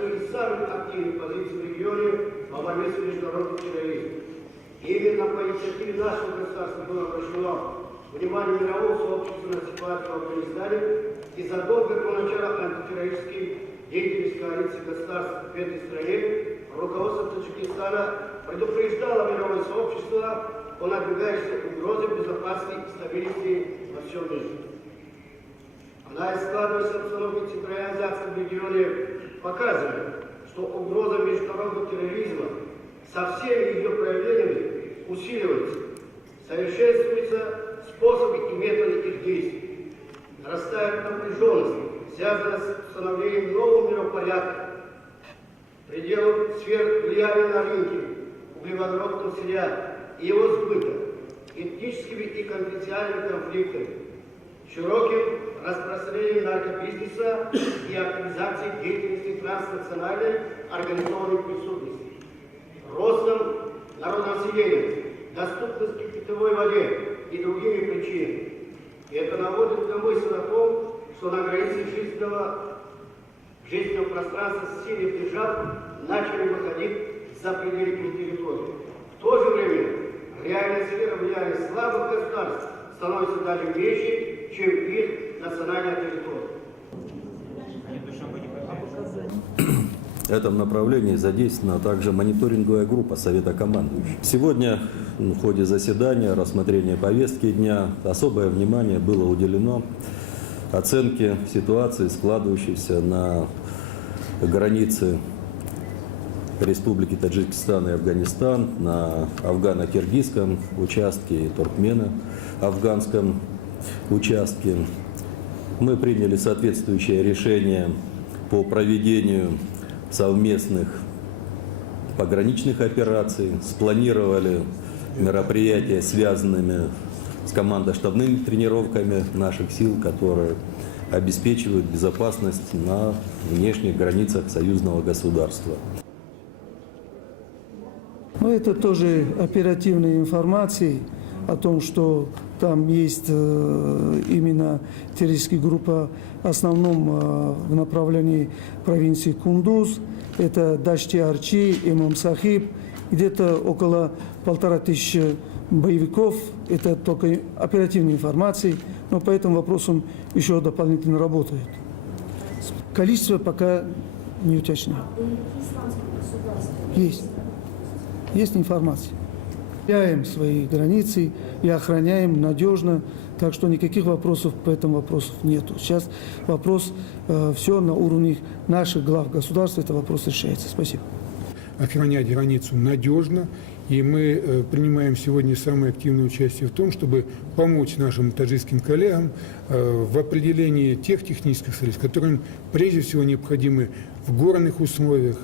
одни из самых активных позиций в регионе по борьбе с международным терроризмом. И именно по инициативе нашего государства было обращено внимание мирового сообщества на ситуацию в Афганистане, и задолго до начала антитеррористической деятельности коалиции государств в этой стране руководство Таджикистана предупреждало мировое сообщество о надвигающейся угрозе безопасности и стабильности во всем мире. Анализ складывающейся обстановки в Центральноазиатском регионе показывает, что угроза международного терроризма со всеми ее проявлениями усиливается, совершенствуются способы и методы их действий, нарастает напряженность, связанная с установлением нового миропорядка, пределом сфер влияния на рынки углеводородного сырья и его сбыта, этническими и конфессиональными конфликтами, широким распространением наркобизнеса и активизацией деятельности транснациональной организованной преступности, ростом народонаселения, доступности к питьевой воде и другими причинами. И это наводит на мысль о том, что на границе жизненного пространства сильных держав начали выходить за пределы территории. В то же время реальная сфера влияния слабых государств становится даже меньше, чем их национальная территория. В этом направлении задействована также мониторинговая группа Совета командующих. Сегодня в ходе заседания, рассмотрения повестки дня, особое внимание было уделено оценке ситуации, складывающейся на границе Республики Таджикистан и Афганистан, на афгано-киргизском участке и туркмено-афганском участке. Мы приняли соответствующее решение по проведению совместных пограничных операций, спланировали мероприятия, связанными с командно-штабными тренировками наших сил, которые обеспечивают безопасность на внешних границах союзного государства. Но это тоже оперативная информация о том, что там есть именно террористическая группа, в основном в направлении провинции Кундуз, это Дашти-Арчи, Имам Сахиб, где-то около 1500 боевиков, это только оперативная информация, но по этим вопросам еще дополнительно работают. Количество пока не уточнено. Есть информация. Охраняем свои границы и охраняем надежно, так что никаких вопросов по этому вопросу нету. Сейчас вопрос все на уровне наших глав государства, это вопрос решается. Спасибо. Охранять границу надежно, и мы принимаем сегодня самое активное участие в том, чтобы помочь нашим таджикским коллегам в определении тех технических средств, которые прежде всего необходимы в горных условиях,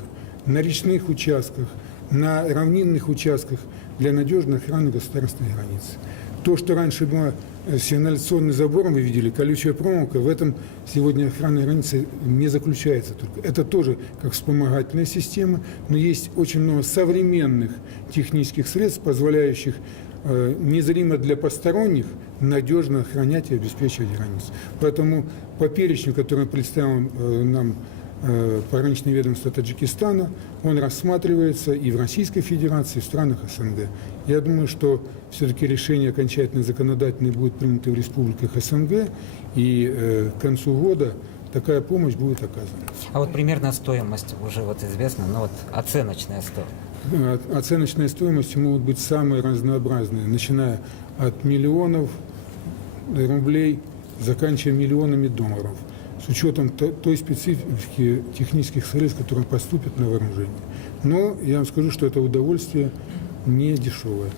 на речных участках, на равнинных участках для надежной охраны государственной границы. То, что раньше было сигнализационный забор, вы видели, колючая проволока, в этом сегодня охрана границы не заключается только. Это тоже как вспомогательная система, но есть очень много современных технических средств, позволяющих незримо для посторонних надежно охранять и обеспечивать границу. Поэтому по перечню, который представил нам пограничное ведомство Таджикистана, он рассматривается и в Российской Федерации, и в странах СНГ. Я думаю, что все-таки решение окончательно законодательное будет принято в республиках СНГ, и к концу года такая помощь будет оказана. А вот примерно стоимость уже вот известна, но вот оценочная стоимость? Оценочные стоимости могут быть самые разнообразные, начиная от миллионов рублей, заканчивая миллионами долларов, с учетом той специфики технических средств, которые поступят на вооружение. Но я вам скажу, что это удовольствие не дешевое.